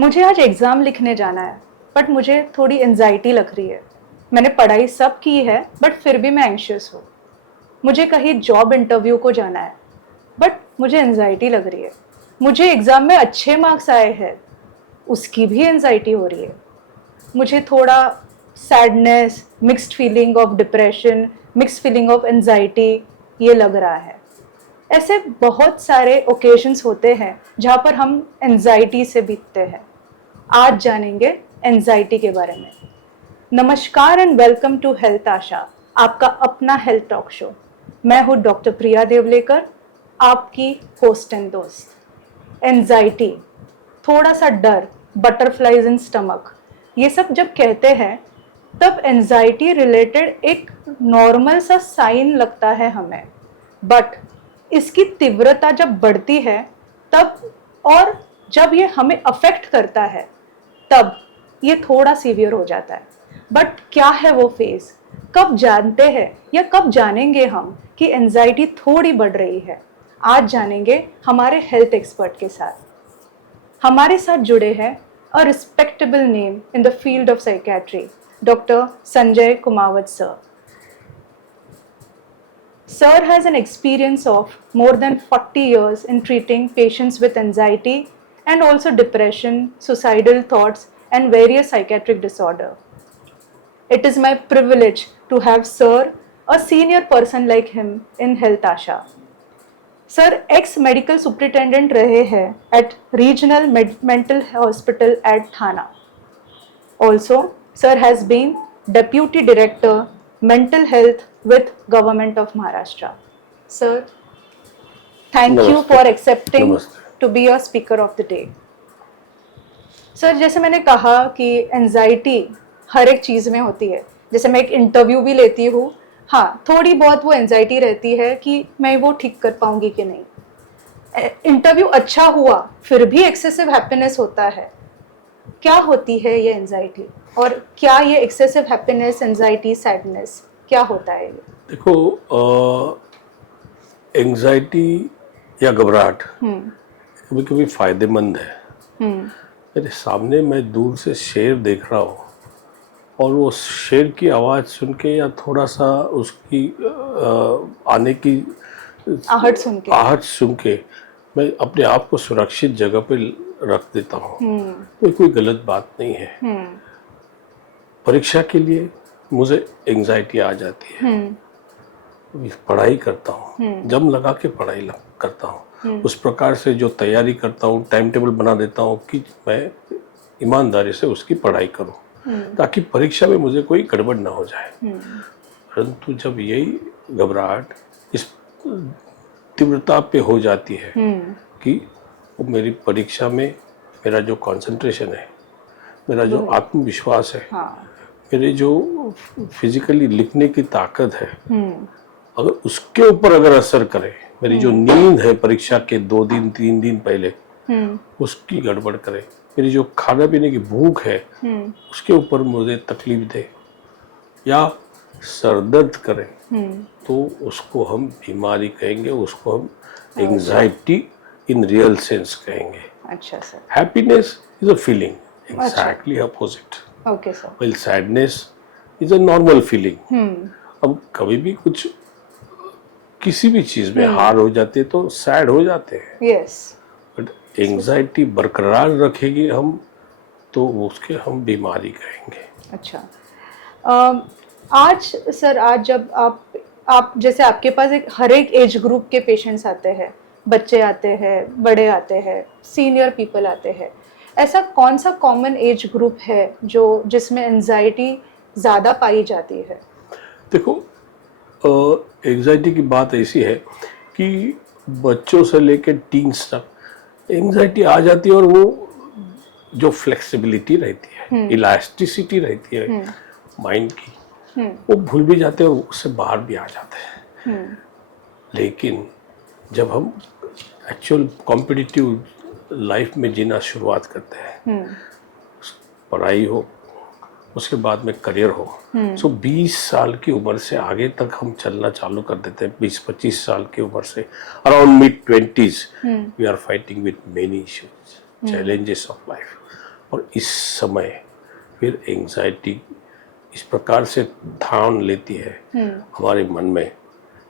मुझे आज एग्ज़ाम लिखने जाना है, बट मुझे थोड़ी एंजाइटी लग रही है। मैंने पढ़ाई सब की है, बट फिर भी मैं एंशियस हूँ। मुझे कहीं जॉब इंटरव्यू को जाना है, बट मुझे एंजाइटी लग रही है। मुझे एग्ज़ाम में अच्छे मार्क्स आए हैं, उसकी भी एंजाइटी हो रही है। मुझे थोड़ा sadness, mixed feeling of depression, mixed feeling of anxiety ये लग रहा है। ऐसे बहुत सारे ओकेजन्स होते हैं जहाँ पर हम एंजाइटी से बीतते हैं। आज जानेंगे एंजाइटी के बारे में। नमस्कार एंड वेलकम टू हेल्थ आशा, आपका अपना हेल्थ टॉक शो। मैं हूँ डॉक्टर प्रिया देवलेकर, आपकी होस्ट एंड दोस्त। एंजाइटी, थोड़ा सा डर, बटरफ्लाइज इन स्टमक, ये सब जब कहते हैं तब एंजाइटी रिलेटेड एक नॉर्मल सा साइन लगता है हमें, बट इसकी तीव्रता जब बढ़ती है तब, और जब ये हमें अफेक्ट करता है तब ये थोड़ा सीवियर हो जाता है। बट क्या है वो फेज, कब जानते हैं या कब जानेंगे हम कि एंजाइटी थोड़ी बढ़ रही है? आज जानेंगे हमारे हेल्थ एक्सपर्ट के साथ। हमारे साथ जुड़े हैं a respectable name in the field of psychiatry, doctor Sanjay Kumawat sir. Sir has an experience of more than 40 years in treating patients with anxiety and also depression, suicidal thoughts, and various psychiatric disorder. It is my privilege to have Sir, a senior person like him, in Health Asha. Sir ex medical superintendent रहे हैं at Regional Mental Hospital at Thana. Also, Sir has been Deputy Director, Mental Health with Government of Maharashtra. Sir, thank you for accepting to be a speaker of the day. Sir, जैसे मैंने कहा कि anxiety हर एक चीज़ में होती है। जैसे मैं एक इंटरव्यू भी लेती हूँ, हाँ, थोड़ी बहुत वो एंजाइटी रहती है कि मैं वो ठीक कर पाऊंगी कि नहीं। इंटरव्यू अच्छा हुआ फिर भी एक्सेसिव हैप्पीनेस होता है। क्या होती है ये एंजाइटी, और क्या ये एक्सेसिव हैप्पीनेस, एंजाइटी, सैडनेस क्या होता है ये? देखो, एंजाइटी या घबराहट कभी कभी फायदेमंद है। मेरे सामने मैं दूर से शेर देख रहा हूँ और वो शेर की आवाज़ सुन के या थोड़ा सा उसकी आने की आहट सुन के मैं अपने आप को सुरक्षित जगह पे रख देता हूँ। तो कोई गलत बात नहीं है। परीक्षा के लिए मुझे एंजाइटी आ जाती है, पढ़ाई करता हूँ, जम लगा के पढ़ाई करता हूँ, उस प्रकार से जो तैयारी करता हूँ, टाइम टेबल बना देता हूँ कि मैं ईमानदारी से उसकी पढ़ाई करूँ ताकि परीक्षा में मुझे कोई गड़बड़ ना हो जाए। परंतु जब यही घबराहट इस तीव्रता पे हो जाती है कि वो मेरी परीक्षा में मेरा जो कंसंट्रेशन है, मेरा जो आत्मविश्वास है, मेरे जो फिजिकली लिखने की ताकत है, अगर उसके ऊपर अगर असर करे, मेरी जो नींद है परीक्षा के 2 दिन 3 दिन पहले उसकी गड़बड़ करे, मेरी जो खाना पीने की भूख है उसके ऊपर मुझे तकलीफ दे या सरदर्द करे, तो उसको हम बीमारी कहेंगे, उसको हम एंजाइटी इन रियल सेंस कहेंगे। अच्छा sir. Happiness is a feeling, exactly opposite. Okay sir. While sadness is a normal feeling. अब कभी भी कुछ किसी भी चीज में हार हो जाती है तो सैड हो जाते हैं। यस। बट एंजाइटी बरकरार रखेगी हम तो उसके हम बीमारी कहेंगे। अच्छा, आज सर, आज जब आप जैसे आपके पास एक हर एक एज ग्रुप के पेशेंट्स आते हैं, बच्चे आते हैं, बड़े आते हैं, सीनियर पीपल आते हैं, ऐसा कौन सा कॉमन एज ग्रुप है जो जिसमें एंजाइटी ज़्यादा पाई जाती है? देखो, एंजाइटी की बात ऐसी है कि बच्चों से लेकर टीन्स तक एंजाइटी आ जाती है और वो जो फ्लेक्सिबिलिटी रहती है, इलास्टिसिटी रहती है माइंड की, वो भूल भी जाते हैं और उससे बाहर भी आ जाते हैं। लेकिन जब हम एक्चुअल कॉम्पिटिटिव लाइफ में जीना शुरुआत करते हैं, पढ़ाई हो, उसके बाद में करियर हो, सो 20 साल की उम्र से आगे तक हम चलना चालू कर देते हैं। 20-25 साल की उम्र से around mid 20s we are fighting with many issues, challenges of life. और इस समय फिर एंजाइटी इस प्रकार से ठान लेती है हमारे मन में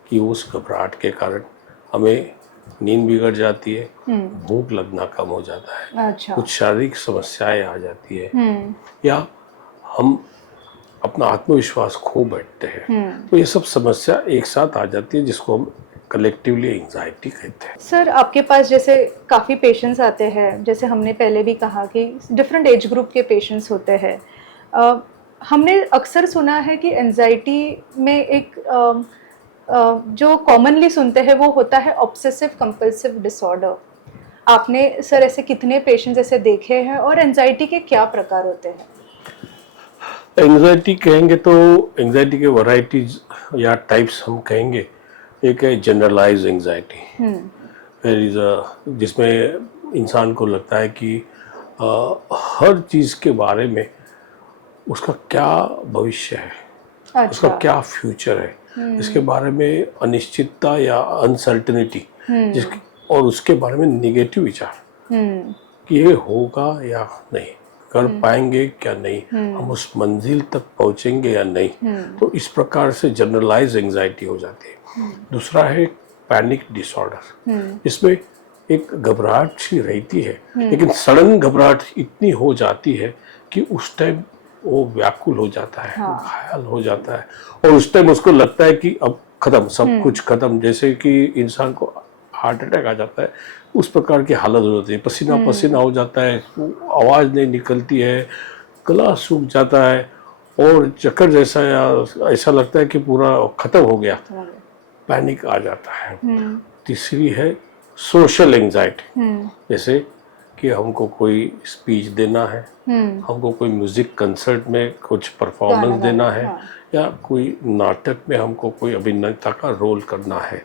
कि उस घबराहट के कारण हमें नींद बिगड़ जाती है, भूख लगना कम हो जाता है, अच्छा। कुछ शारीरिक समस्याएं आ जाती है, या हम अपना आत्मविश्वास खो बैठते हैं। तो ये सब समस्या एक साथ आ जाती है जिसको हम कलेक्टिवली एंजाइटी कहते हैं। सर, आपके पास जैसे काफ़ी पेशेंट्स आते हैं, जैसे हमने पहले भी कहा कि डिफरेंट एज ग्रुप के पेशेंट्स होते हैं। हमने अक्सर सुना है कि एंजाइटी में एक जो कॉमनली सुनते हैं वो होता है ऑब्सेसिव कंपल्सिव डिसऑर्डर। आपने सर ऐसे कितने पेशेंट्स ऐसे देखे हैं और एंजाइटी के क्या प्रकार होते हैं? एंजाइटी कहेंगे तो एंजाइटी के वैरायटीज या टाइप्स हम कहेंगे। एक है जनरलाइज एंजाइटी, जिसमें इंसान को लगता है कि हर चीज़ के बारे में उसका क्या भविष्य है, उसका क्या फ्यूचर है, इसके बारे में अनिश्चितता या अनसर्टेनिटी, जिसकी और उसके बारे में निगेटिव विचार कि ये होगा या नहीं, कर पाएंगे क्या नहीं, हम उस मंजिल तक पहुंचेंगे या नहीं। तो इस प्रकार से जनरलाइज एंजाइटी हो जाती है। दूसरा है पैनिक डिसऑर्डर, इसमें एक घबराहट सी रहती है, लेकिन सडन घबराहट इतनी हो जाती है कि उस टाइम वो व्याकुल हो जाता है, घायल हो जाता है, और उस टाइम उसको लगता है कि अब खत्म, सब कुछ खत्म, जैसे कि इंसान को हार्ट अटैक आ जाता है, उस प्रकार की हालत हो जाती है। पसीना पसीना हो जाता है, आवाज़ नहीं निकलती है, गला सूख जाता है, और चक्कर जैसा या ऐसा लगता है कि पूरा खत्म हो गया, पैनिक आ जाता है। तीसरी है सोशल एंजाइटी, जैसे कि हमको कोई स्पीच देना है, हमको कोई म्यूजिक कंसर्ट में कुछ परफॉर्मेंस देना है, या कोई नाटक में हमको कोई अभिनेता का रोल करना है।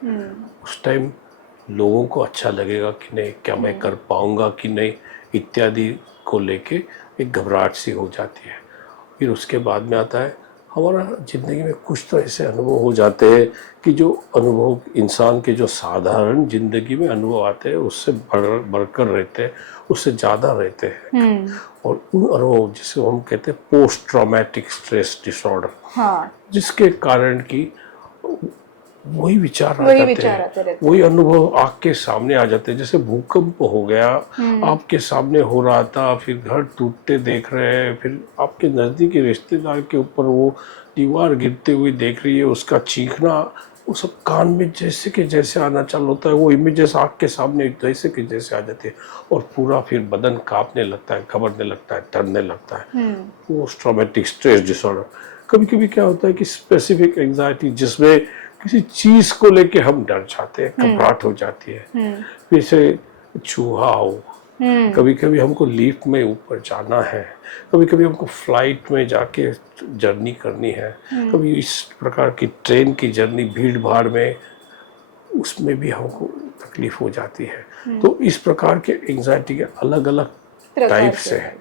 उस टाइम लोगों को अच्छा लगेगा कि नहीं, क्या मैं कर पाऊंगा कि नहीं, इत्यादि को लेके एक घबराहट सी हो जाती है। फिर उसके बाद में आता है हमारा ज़िंदगी में कुछ तो ऐसे अनुभव हो जाते हैं कि जो अनुभव इंसान के जो साधारण ज़िंदगी में अनुभव आते हैं उससे बढ़कर रहते हैं, उससे ज़्यादा रहते हैं। और उन अनुभव जिसे हम कहते हैं पोस्ट ट्रॉमेटिक स्ट्रेस डिसऑर्डर, जिसके कारण की वही विचार आ जाते हैं, वही अनुभव आँख के सामने आ जाते हैं। जैसे भूकंप हो गया, आपके सामने हो रहा था, फिर घर टूटते देख रहे हैं, फिर आपके नज़दीकी रिश्तेदार के ऊपर वो दीवार गिरते हुए देख रही है, उसका चीखना वो सब कान में जैसे कि जैसे आना चालू होता है, वो इमेजेस आँख के सामने जैसे कि जैसे आ जाती है, और पूरा फिर बदन कांपने लगता है, घबरने लगता है, डरने लगता है। Post traumatic stress disorder. कभी कभी क्या होता है कि स्पेसिफिक एंजाइटी, जिसमें किसी चीज को लेके हम डर जाते हैं, घबराहट हो जाती है, जैसे चूहा हो, कभी कभी हमको लिफ्ट में ऊपर जाना है, कभी कभी हमको फ्लाइट में जाके जर्नी करनी है, कभी इस प्रकार की ट्रेन की जर्नी भीड़ भाड़ में, उसमें भी हमको तकलीफ हो जाती है। तो इस प्रकार के एंजाइटी के अलग अलग टाइप्स हैं।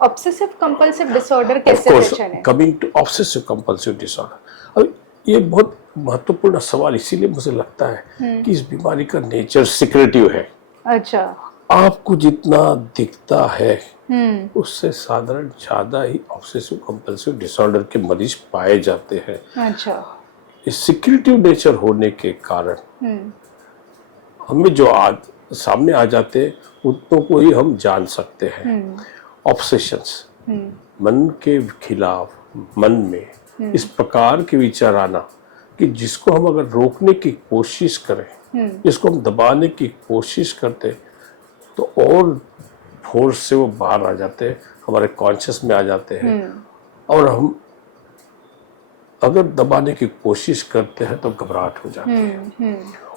ऑब्सेसिव कंपल्सिव डिसऑर्डर कैसे पहचानें? Coming to obsessive compulsive disorder, अब ये बहुत महत्वपूर्ण सवाल इसीलिए मुझे लगता है कि इस बीमारी का नेचर सिक्रेटिव है। अच्छा। आपको जितना दिखता है उससे साधारण ज्यादा ही ऑब्सेसिव कंपल्सिव डिसऑर्डर के मरीज पाए जाते हैं। अच्छा। इस सिक्रेटिव नेचर होने के कारण हमें जो सामने आ जाते हैं उतनों को ही हम जान सकते हैं। ऑब्सेशंस, मन के खिलाफ मन में इस प्रकार के विचार आना कि जिसको हम अगर रोकने की कोशिश करें, जिसको हम दबाने की कोशिश करते, तो और फोर्स से वो बाहर आ जाते हैं, हमारे कॉन्शियस में आ जाते हैं, और हम अगर दबाने की कोशिश करते हैं तो घबराहट हो जाती है,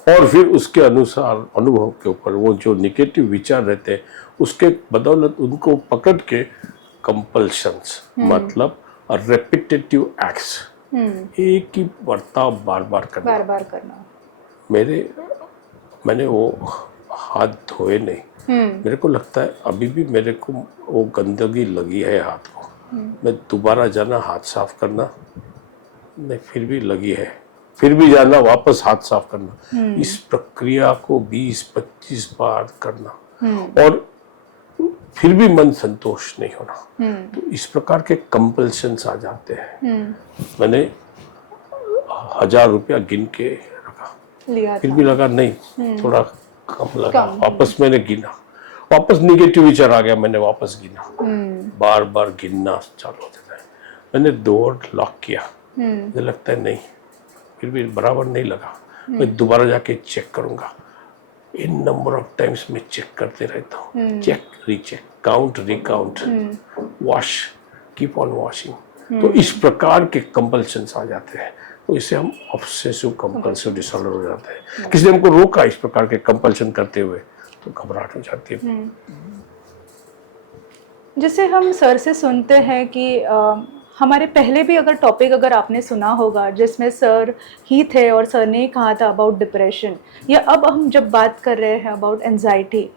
और फिर उसके अनुसार अनुभव के ऊपर वो जो निगेटिव विचार रहते हैं उसके बदौलत उनको पकड़ के कंपल्शंस, मतलब रेपिटेटिव एक्ट्स, एक ही बर्ताव बार बार करना। मैंने वो हाथ धोए नहीं, मेरे को लगता है अभी भी मेरे को वो गंदगी लगी है हाथ को, मैं दोबारा जाना हाथ साफ करना, नहीं फिर भी लगी है, फिर भी जाना वापस हाथ साफ करना, इस प्रक्रिया को 20-25 बार करना, और फिर भी मन संतोष नहीं होना, तो इस प्रकार के कंपल्शंस आ जाते हैं। मैंने 1000 रुपया गिन के रखा, लिया फिर था। भी लगा नहीं, थोड़ा कम लगा, वापस मैंने गिना, वापस निगेटिव विचार आ गया, मैंने वापस गिना, बार बार गिनना चालू हो जाता है। मैंने 2 और लॉक किया, मुझे लगता है नहीं, फिर भी बराबर नहीं लगा, मैं दोबारा जाके चेक करूंगा। इन नंबर ऑफ टाइम्स मैं चेक करते रहता हूँ, check recheck, count recount, wash, keep on washing. तो इस प्रकार के कंपल्शंस आ जाते हैं, तो इसे हम ऑब्सेसिव कंपल्सिव डिसऑर्डर हो जाते हैं। किसी ने हमको रोका इस प्रकार के कंपल्शन करते हुए, तो घबराहट हो जाती है। जैसे हम सर से सुनते हैं कि हमारे पहले भी अगर टॉपिक अगर आपने सुना होगा जिसमें सर ही थे और सर ने ही कहा था अबाउट डिप्रेशन, या अब हम जब बात कर रहे हैं अबाउट एंजाइटी,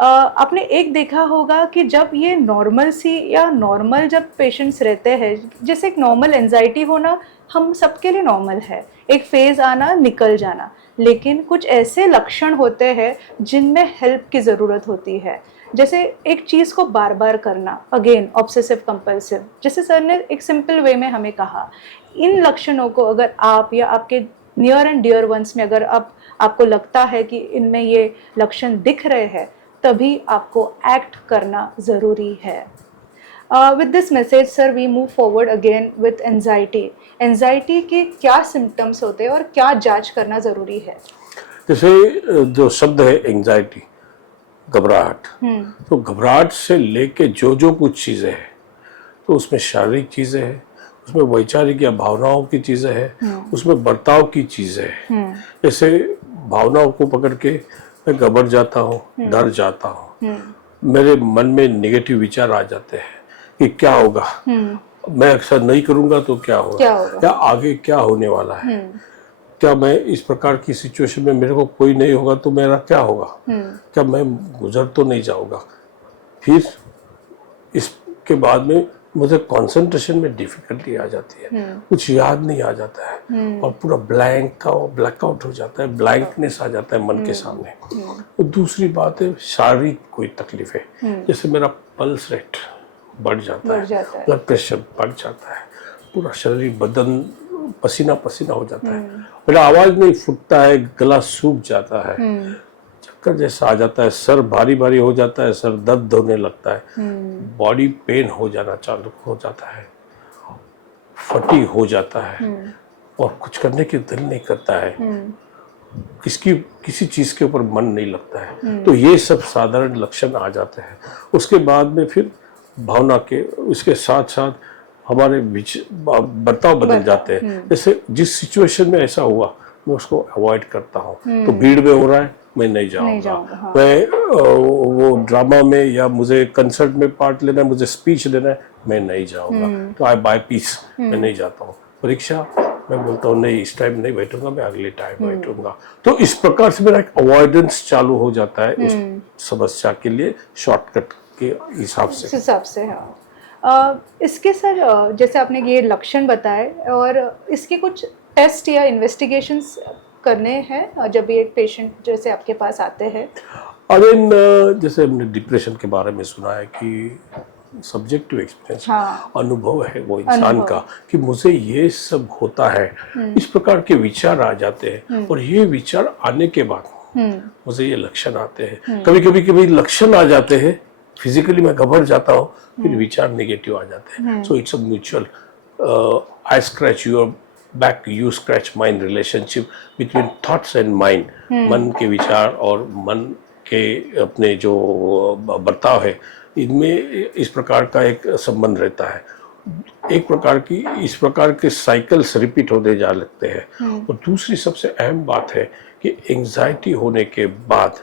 आपने एक देखा होगा कि जब ये नॉर्मल सी या नॉर्मल जब पेशेंट्स रहते हैं, जैसे एक नॉर्मल एंजाइटी होना हम सबके लिए नॉर्मल है, एक फेज़ आना निकल जाना, लेकिन कुछ ऐसे लक्षण होते हैं जिनमें हेल्प की ज़रूरत होती है। जैसे एक चीज़ को बार बार करना, अगेन ऑब्सेसिव कंपल्सिव, जैसे सर ने एक सिंपल वे में हमें कहा। इन लक्षणों को अगर आप या आपके नियर एंड डियर वंस में अगर आपको लगता है कि इनमें ये लक्षण दिख रहे हैं, तभी आपको एक्ट करना ज़रूरी है। With this message sir, we move forward again with anxiety. Anxiety के क्या सिम्टम्स होते हैं और क्या जांच करना ज़रूरी है? जैसे जो शब्द है एंजाइटी, घबराहट, तो घबराहट से लेके जो जो कुछ चीज़ें हैं, तो उसमें शारीरिक चीज़ें हैं, उसमें वैचारिक या भावनाओं की चीज़ें हैं, उसमें बर्ताव की चीज़ें हैं। जैसे भावनाओं को पकड़ के मैं घबरा जाता हूँ, डर जाता हूँ, मेरे मन में नेगेटिव विचार आ जाते हैं कि क्या होगा, मैं अक्सर नहीं करूँगा तो क्या होगा, या आगे क्या होने वाला है, क्या मैं इस प्रकार की सिचुएशन में मेरे को कोई नहीं होगा तो मेरा क्या होगा, क्या मैं गुजर तो नहीं जाऊंगा। फिर इसके बाद में मुझे कंसंट्रेशन में डिफिकल्टी आ जाती है, कुछ याद नहीं आ जाता है, और पूरा ब्लैकआउट हो जाता है, ब्लैंकनेस आ जाता है मन के सामने। और दूसरी बात है शारीरिक कोई तकलीफ है, जैसे मेरा पल्स रेट बढ़ जाता है, ब्लड प्रेशर बढ़ जाता है, पूरा शरीर बदन पसीना पसीना हो जाता है, मेरा आवाज नहीं फूटता है, गला सूख जाता है, चक्कर जैसा आ जाता है, सर भारी भारी हो जाता है, सर दर्द होने लगता है, बॉडी पेन हो जाना चालू हो जाता है, फटी हो जाता है, और कुछ करने की दिल नहीं करता है, किसी चीज के ऊपर मन नहीं लगता है। तो ये सब साधारण लक्षण आ जाते हैं। उसके बाद में फिर भावना के उसके साथ साथ हमारे बर्ताव बदल जाते हैं। जैसे जिस सिचुएशन में ऐसा हुआ मैं उसको अवॉइड करता हूँ, तो भीड़ में हो रहा है मैं नहीं जाऊंगा, हाँ। मैं वो ड्रामा में या मुझे कंसर्ट में पार्ट लेना है, मुझे स्पीच देना है, मैं नहीं जाऊंगा, तो आई बाय पीस, मैं नहीं जाता हूँ। परीक्षा मैं बोलता हूँ नहीं, इस टाइम नहीं बैठूंगा, मैं अगले टाइम बैठूंगा। तो इस प्रकार से मेरा एक अवॉइडेंस चालू हो जाता है उस समस्या के लिए, शॉर्टकट के हिसाब से। हाँ। इसके सर जैसे आपने ये लक्षण बताए, और इसके कुछ टेस्ट या इन्वेस्टिगेशंस करने हैं जब ये पेशेंट जैसे आपके पास आते हैं? अगेन जैसे हमने डिप्रेशन के बारे में सुना है कि सब्जेक्टिव एक्सपीरियंस, हाँ, अनुभव है वो इंसान का कि मुझे ये सब होता है, इस प्रकार के विचार आ जाते हैं, और ये विचार आने के बाद मुझे ये लक्षण आते हैं। कभी लक्षण आ जाते हैं, फिजिकली मैं घबरा जाता हूँ, फिर विचार नेगेटिव आ जाते हैं। So it's a mutual, I scratch your back, you scratch mind, relationship between thoughts and mind, मन के विचार और मन के अपने जो बर्ताव है, इनमें इस प्रकार का एक संबंध रहता है। एक प्रकार की इस प्रकार के साइकिल्स रिपीट होते जा लगते हैं। और दूसरी सबसे अहम बात है कि एंजाइटी होने के बाद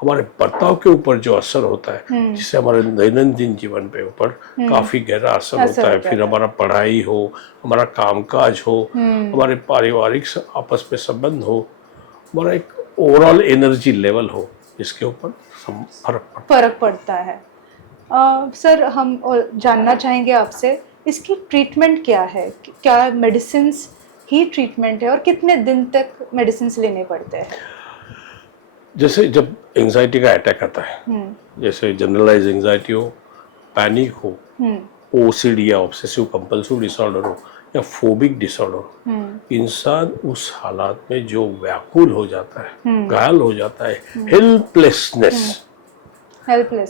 हमारे बर्ताव के ऊपर जो असर होता है, जिससे हमारे दैनंदिन जीवन पे ऊपर काफी गहरा असर होता है। फिर हमारा पढ़ाई हो, हमारा कामकाज हो, हमारे पारिवारिक आपस में संबंध हो, हमारा एक ओवरऑल एनर्जी लेवल हो, इसके ऊपर फर्क पड़ता है। सर हम जानना चाहेंगे आपसे, इसकी ट्रीटमेंट क्या है? क्या मेडिसिन्स ही ट्रीटमेंट है, और कितने दिन तक मेडिसिन्स लेने पड़ते हैं? जैसे जब एंजाइटी का अटैक आता है, जैसे जनरलाइज एंजाइटी हो, पैनिक हो, ओसीडी या ऑब्सेसिव कंपल्सिव डिसऑर्डर हो या फोबिक डिसऑर्डर हो, इंसान उस हालात में जो व्याकुल हो जाता है, घायल हो जाता है,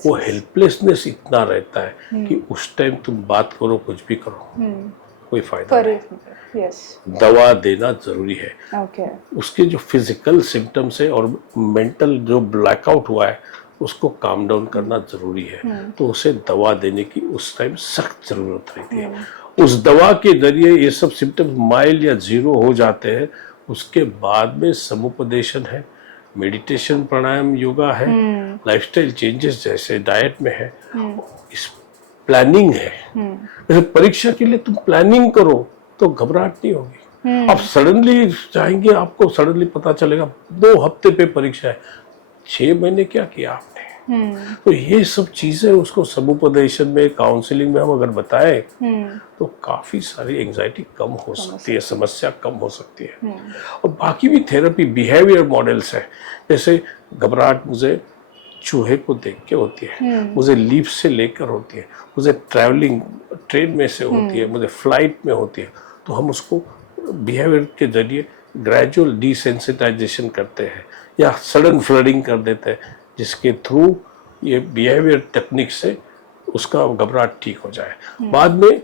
वो हेल्पलेसनेस इतना रहता है कि उस टाइम तुम बात करो, कुछ भी करो, कोई फायदा नहीं। दवा देना जरूरी है। उसके जो फिजिकल सिम्टम्स है और मेंटल जो ब्लैकआउट हुआ है उसको काम डाउन करना जरूरी है। तो उसे दवा देने की उस टाइम सख्त जरूरत रहती है। उस दवा के जरिए ये सब सिम्टम्स माइल्ड या जीरो हो जाते हैं। उसके बाद में समुपदेशन है, मेडिटेशन, प्राणायाम, योगा है, लाइफस्टाइल चेंजेस जैसे डाइट में है, इस प्लानिंग है। जैसे परीक्षा के लिए तुम प्लानिंग करो तो घबराहट नहीं होगी। आप सडनली चाहेंगे, आपको सडनली पता चलेगा 2 हफ्ते पे परीक्षा है, 6 महीने क्या किया आपने। तो ये सब चीजें उसको समुपदेशन में, काउंसलिंग में हम अगर बताएं तो काफी सारी एंजाइटी कम हो सकती है, समस्या कम हो सकती है। और बाकी भी थेरेपी बिहेवियर मॉडल्स है। जैसे घबराहट मुझे चूहे को देख के होती है, मुझे लीफ से लेकर होती है, मुझे ट्रैवलिंग ट्रेन में से होती है, मुझे फ्लाइट में होती है। तो हम उसको बिहेवियर के जरिए ग्रेजुअल डिसेंसिटाइजेशन करते हैं या सडन फ्लडिंग कर देते हैं, जिसके थ्रू ये बिहेवियर टेक्निक से उसका घबराहट ठीक हो जाए। बाद में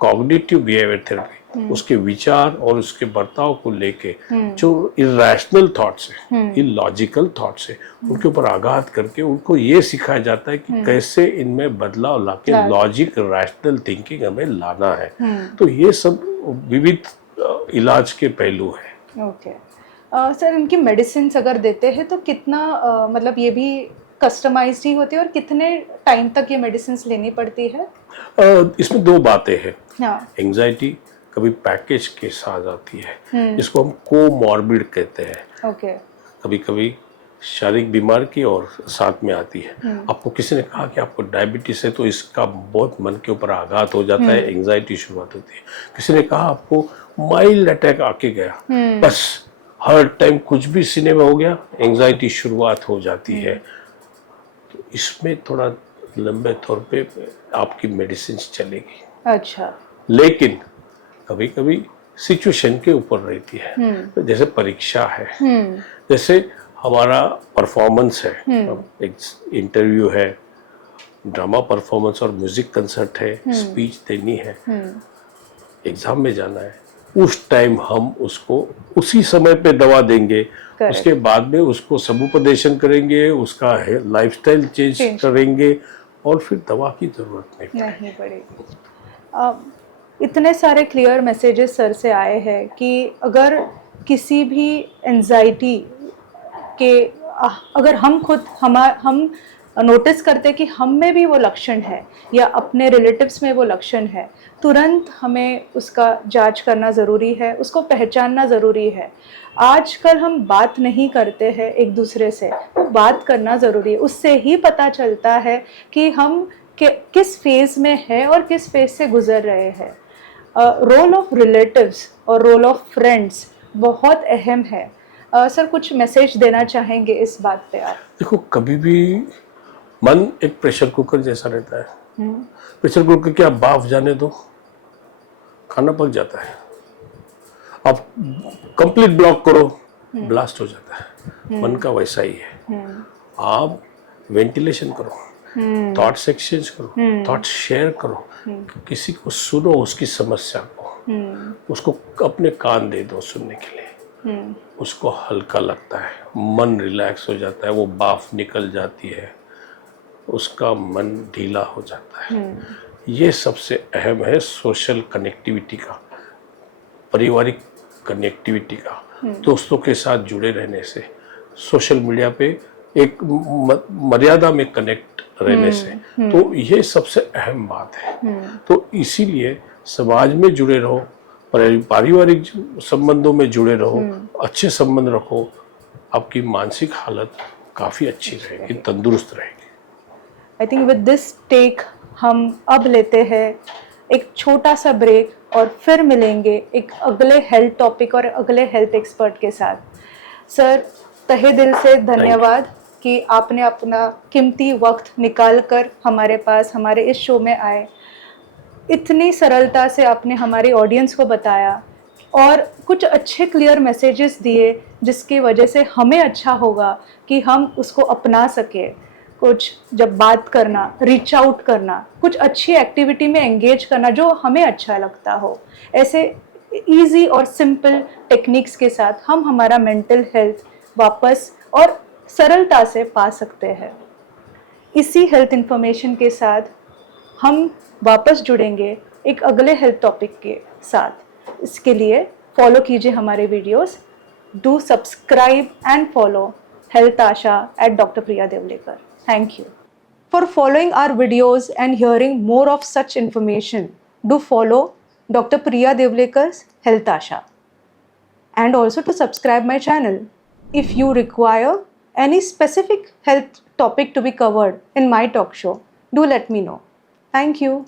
कॉग्निटिव बिहेवियर थेरेपी, उसके विचार और उसके बर्ताव को लेके जो इरेशनल थॉट्स है, इलॉजिकल थॉट्स है, उनके ऊपर आघात करके उनको ये सिखाया जाता है कि कैसे इनमें बदलाव लाके लॉजिक, रैशनल थिंकिंग हमें लाना है। तो ये सब विविध इलाज के पहलू है। ओके सर, इनकी मेडिसिन अगर देते हैं तो कितना मतलब ये भी कस्टमाइज्ड ही होती है और कितने टाइम तक ये मेडिसिन लेनी पड़ती है? इसमें 2 बातें हैं। हाँ। एंजाइटी कभी पैकेज के साथ आती है, जिसको हम कोमॉर्बिड कहते हैं। ओके। कभी कभी शारीरिक बीमारी की और साथ में आती है। आपको किसी ने कहा कि आपको डायबिटीज है, तो इसका बहुत मन के ऊपर आघात हो जाता है, एंजाइटी शुरुआत होती है। किसी ने कहा आपको माइल्ड अटैक आके गया, बस हर टाइम कुछ भी सीने में हो गया, एंजाइटी शुरुआत हो जाती है। तो इसमें थोड़ा लंबे तौर पे आपकी मेडिसिन चलेगी। अच्छा। लेकिन कभी कभी सिचुएशन के ऊपर रहती है। जैसे परीक्षा है, जैसे हमारा परफॉर्मेंस है, एक इंटरव्यू है, ड्रामा परफॉर्मेंस और म्यूजिक कंसर्ट है, स्पीच देनी है, एग्जाम में जाना है, उस टाइम हम उसको उसी समय पे दवा देंगे। उसके बाद में उसको समुपदेशन करेंगे, उसका लाइफस्टाइल चेंज करेंगे और फिर दवा की जरूरत नहीं पड़ेगी। इतने सारे क्लियर मैसेजेस सर से आए हैं कि अगर किसी भी एंजाइटी के अगर हम नोटिस करते कि हम में भी वो लक्षण है या अपने रिलेटिव्स में वो लक्षण है, तुरंत हमें उसका जांच करना ज़रूरी है, उसको पहचानना ज़रूरी है। आजकल हम बात नहीं करते हैं एक दूसरे से, वो बात करना ज़रूरी है। उससे ही पता चलता है कि हम किस फेज़ में है और किस फेज़ से गुजर रहे हैं। रोल ऑफ रिलेटिव्स और रोल ऑफ फ्रेंड्स बहुत अहम है। सर कुछ मैसेज देना चाहेंगे इस बात पे आप? देखो, कभी भी मन एक प्रेशर कुकर जैसा रहता है। प्रेशर कुकर के आप भाप जाने दो, खाना पक जाता है। आप कंप्लीट ब्लॉक करो, ब्लास्ट हो जाता है। मन का वैसा ही है। आप वेंटिलेशन करो, थॉट्स एक्सचेंज करो, थॉट्स शेयर करो, किसी को सुनो, उसकी समस्या को, उसको अपने कान दे दो सुनने के लिए। उसको हल्का लगता है, मन रिलैक्स हो जाता है, वो भाप निकल जाती है, उसका मन ढीला हो जाता है। ये सबसे अहम है सोशल कनेक्टिविटी का, पारिवारिक कनेक्टिविटी का, दोस्तों के साथ जुड़े रहने से, सोशल मीडिया पे एक मर्यादा में कनेक्ट रहने से। तो ये सबसे अहम बात है। तो इसीलिए समाज में जुड़े रहो, पारिवारिक संबंधों में जुड़े रहो, अच्छे संबंध रखो, आपकी मानसिक हालत काफ़ी अच्छी रहेगी, तंदुरुस्त रहेगी। I think with this take हम अब लेते हैं एक छोटा सा ब्रेक और फिर मिलेंगे एक अगले हेल्थ टॉपिक और अगले हेल्थ एक्सपर्ट के साथ। सर, तहे दिल से धन्यवाद कि आपने अपना कीमती वक्त निकाल कर हमारे पास, हमारे इस शो में आए। इतनी सरलता से आपने हमारी ऑडियंस को बताया और कुछ अच्छे क्लियर मैसेजेस दिए, जिसकी वजह से हमें अच्छा होगा कि हम उसको अपना सके। कुछ जब बात करना, रीच आउट करना, कुछ अच्छी एक्टिविटी में एंगेज करना जो हमें अच्छा लगता हो, ऐसे इजी और सिंपल टेक्निक्स के साथ हम हमारा मेंटल हेल्थ वापस और सरलता से पा सकते हैं। इसी हेल्थ इन्फॉर्मेशन के साथ हम वापस जुड़ेंगे एक अगले हेल्थ टॉपिक के साथ। इसके लिए फॉलो कीजिए हमारे videos. Do subscribe and follow health Asha at Dr. Priya Devlekar. Thank you. For following our videos and hearing more of such information, do follow Dr. Priya Devlekar's Health Asha. And also to subscribe my channel. If you require any specific health topic to be covered in my talk show, do let me know. Thank you.